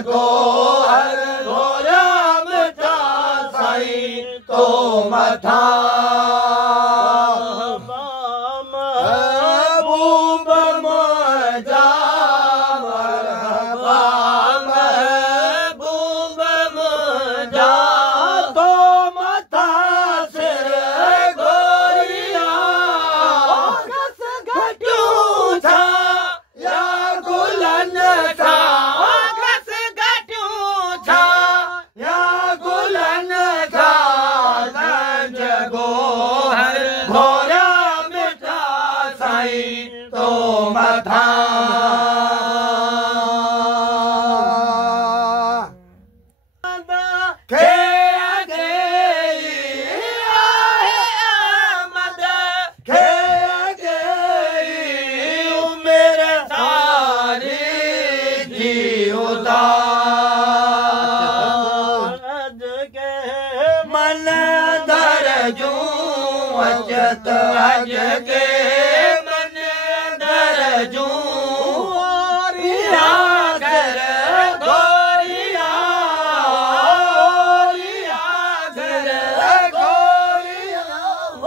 जगो हर घोरा मिठा साईं तो मथा महबूब मुंहिंजा मरहबा महबूब मुंहिंजा तो मथा सिर गोरिया घस घटियूं छा या गुलनि छा घस घटियूं छा या गुलनि छा जगो हर घोरा मिठा साईं तो मथा मन दर जूं अचत अज के मन दर जूं गोरिया घर गोरिया घर गोरिया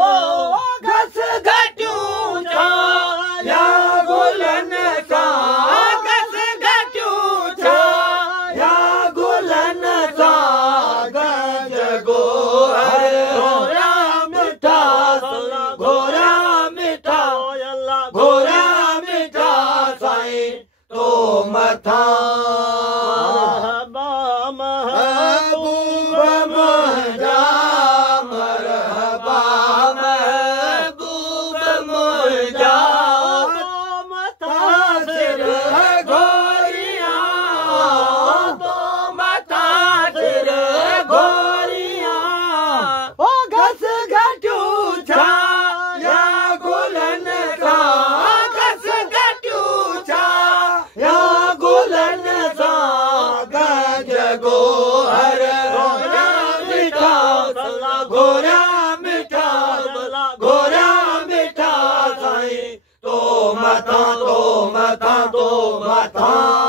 ओ घस घटियूं छा या गुलनि छा घस घटियूं छा या गुलनि छा जगो हर घोरा मिठा साईं तो मथा महबूब मुंहिंजा मरहबा महबूब मुंहिंजा मथा सिर गोरिया तो मथा सिर गोरिया ओ घस घटियूं छा या गुलनि छा घस घटियूं छा या गुलनि छा जगो हर घोरा मिठा घोरा मिठा साईं तो मथा तो मथा तो मथा